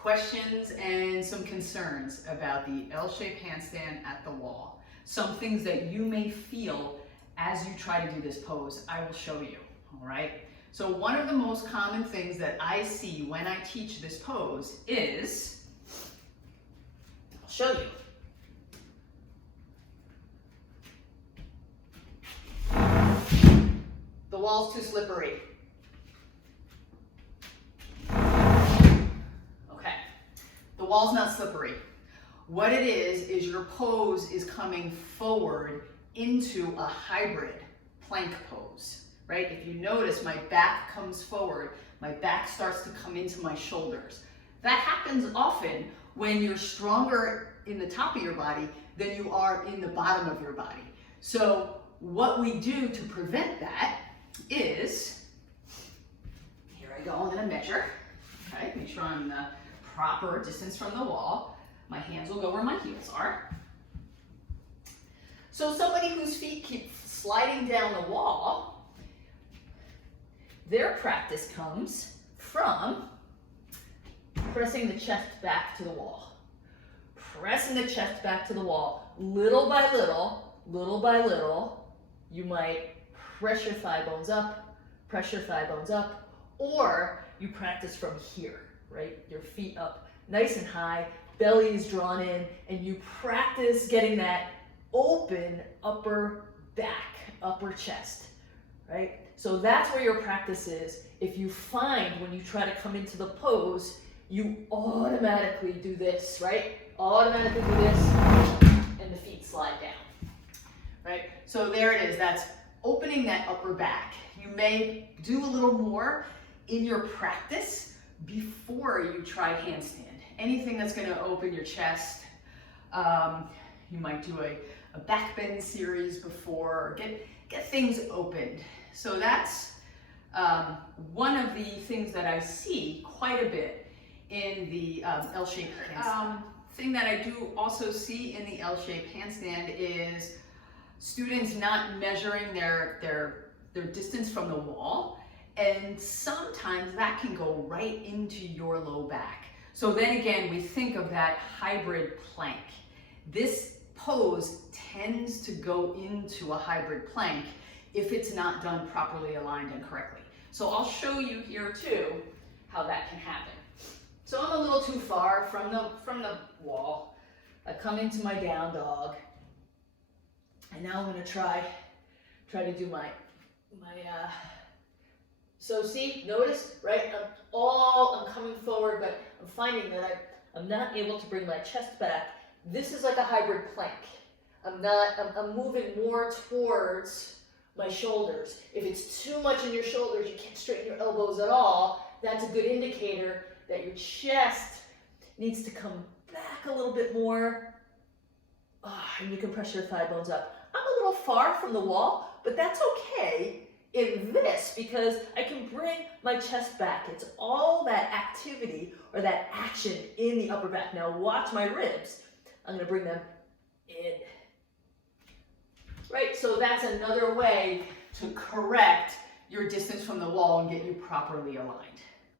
questions and some concerns about the L-shaped handstand at the wall. Some things that you may feel as you try to do this pose, I will show you, all right? So one of the most common things that I see when I teach this pose is, I'll show you. The wall's too slippery. Okay, the wall's not slippery. What it is your pose is coming forward into a hybrid plank pose, right? If you notice, my back comes forward, my back starts to come into my shoulders. That happens often when you're stronger in the top of your body than you are in the bottom of your body. So what we do to prevent that is, here I go, I'm gonna measure, okay? Make sure I'm in the proper distance from the wall. My hands will go where my heels are. So somebody whose feet keep sliding down the wall, their practice comes from pressing the chest back to the wall. Pressing the chest back to the wall. Little by little, you might press your thigh bones up, or you practice from here, right? Your feet up nice and high, belly is drawn in, and you practice getting that open upper back, upper chest, right? So that's where your practice is. If you find when you try to come into the pose, you automatically do this, right? Automatically do this, and the feet slide down, right? So there it is, that's opening that upper back. You may do a little more in your practice before you try handstand. Anything that's gonna open your chest, you might do a back bend series before, or get things opened. So that's one of the things that I see quite a bit in the L-shaped handstand. Thing that I do also see in the L-shaped handstand is students not measuring their distance from the wall, and sometimes that can go right into your low back. So then again, we think of that hybrid plank. This pose tends to go into a hybrid plank if it's not done properly aligned and correctly. So I'll show you here too how that can happen. So I'm a little too far from the wall. I come into my down dog, and now I'm gonna try to do my so see, notice, right? I'm coming forward, but I'm finding that I'm not able to bring my chest back. This is like a hybrid plank. I'm moving more towards my shoulders. If it's too much in your shoulders, you can't straighten your elbows at all, that's a good indicator that your chest needs to come back a little bit more. And you can press your thigh bones up. I'm a little far from the wall, but that's okay in this because I can bring my chest back. It's all that activity or that action in the upper back. Now watch my ribs. I'm gonna bring them in. Right, so that's another way to correct your distance from the wall and get you properly aligned.